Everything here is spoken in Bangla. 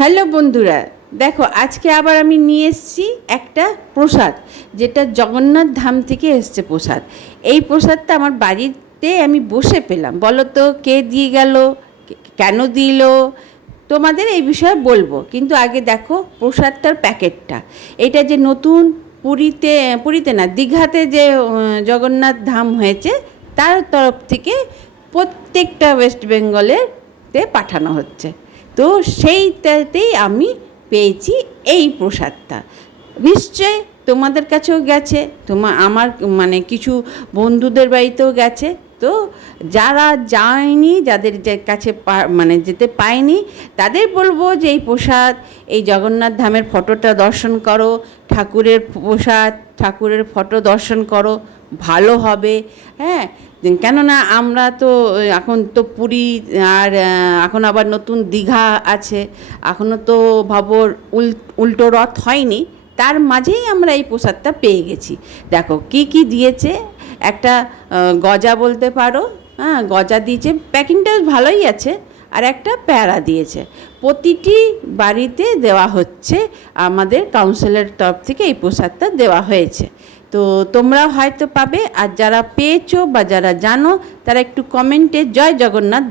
হ্যালো বন্ধুরা, দেখো আজকে আবার আমি নিয়ে এসেছি একটা প্রসাদ, যেটা জগন্নাথ ধাম থেকে এসছে প্রসাদ। এই প্রসাদটা আমার বাড়িতে আমি বসে পেলাম। বলো তো কে দিয়ে গেল, কেন দিল, তোমাদের এই বিষয়ে বলবো। কিন্তু আগে দেখো প্রসাদটার প্যাকেটটা। এটা যে নতুন পুরীতে না, দীঘাতে যে জগন্নাথ ধাম হয়েছে, তার তরফ থেকে প্রত্যেকটা ওয়েস্ট বেঙ্গলের পাঠানো হচ্ছে। তো সেইটাতেই আমি পেয়েছি এই প্রসাদটা। নিশ্চয় তোমাদের কাছেও গেছে, আমার মানে কিছু বন্ধুদের বাড়িতেও গেছে। তো যারা যায়নি, যাদের কাছে মানে যেতে পায়নি, তাদের বলবো যে এই প্রসাদ, এই জগন্নাথ ধামের ফটোটা দর্শন করো, ঠাকুরের প্রসাদ, ঠাকুরের ফটো দর্শন করো, ভালো হবে। হ্যাঁ, কেননা আমরা তো এখন তো পুরী, আর এখন আবার নতুন দীঘা আছে, এখনও তো ভাবো উল্টো রথ হয়নি, তার মাঝেই আমরা এই প্রসাদটা পেয়ে গেছি। দেখো কি কি দিয়েছে। একটা গজা বলতে পারো, হ্যাঁ গজা দিয়েছে, প্যাকিংটা ভালোই আছে। আর একটা প্যারা দিয়েছে। প্রতিটি বাড়িতে দেওয়া হচ্ছে, আমাদের কাউন্সিলের তরফ থেকে এই প্রসাদটা দেওয়া হয়েছে। তো তোমরাও হয়তো পাবে, আর যারা পেয়েছো বা যারা জানো তারা একটু কমেন্টে জয় জগন্নাথ